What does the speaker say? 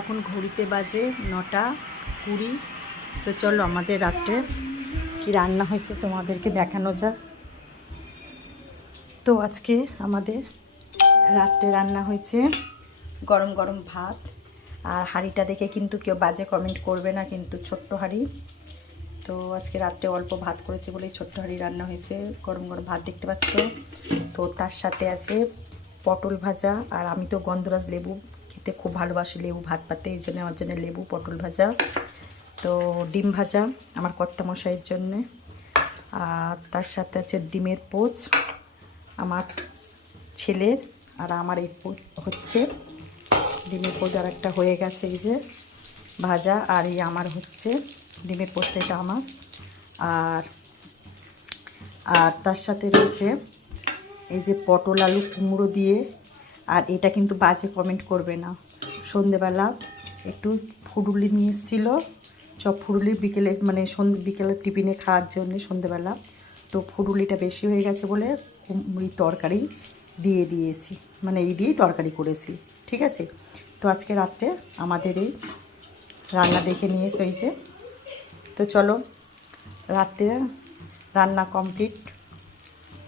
এখন ঘড়িতে বাজে 9:20। তো চলো আমাদের রাত্রে কি রান্না হয়েছে তোমাদেরকে দেখানো যাক। তো আজকে আমাদের রাত্রে রান্না হয়েছে গরম গরম ভাত। আর হাঁড়িটা দেখে কিন্তু কেউ বাজে কমেন্ট করবে না, কিন্তু ছোট্ট হাঁড়ি। তো আজকে রাত্রে অল্প ভাত করেছি বলেই ছোট্ট হাঁড়ি রান্না হয়েছে, গরম গরম ভাত দেখতে পাচ্ছ। তো তার সাথে আছে পটল ভাজা, আর আমি তো গন্ধরাজ লেবু খেতে খুব ভালোবাসি, লেবু ভাত পাতে, এই জন্য আমার জন্য লেবু পটল ভাজা। তো ডিম ভাজা আমার কর্তামশাইয়ের জন্যে, আর তার সাথে আছে ডিমের পোচ আমার ছেলের, আর আমার এই হচ্ছে ডিমের পোচ আর একটা হয়ে গেছে এই যে ভাজা, আর এই আমার হচ্ছে ডিমের পোচটা, এটা আমার। আর আর তার সাথে রয়েছে এই যে পটল আলু কুমড়ো দিয়ে। আর এটা কিন্তু বাজে কমেন্ট করবে না, সন্ধেবেলা একটু ফুডুলি নিয়ে এসেছিলো, সব ফুডুলি বিকেলে মানে বিকেলে টিফিনে খাওয়ার জন্য সন্ধেবেলা। তো ফুডুলিটা বেশি হয়ে গেছে বলে এই তরকারি দিয়ে দিয়েছি, মানে এই দিয়েই তরকারি করেছি, ঠিক আছে। তো আজকে রাত্রে আমাদের এই রান্না দেখে নিয়েছে এই যে। তো চলো রাত্রে রান্না কমপ্লিট,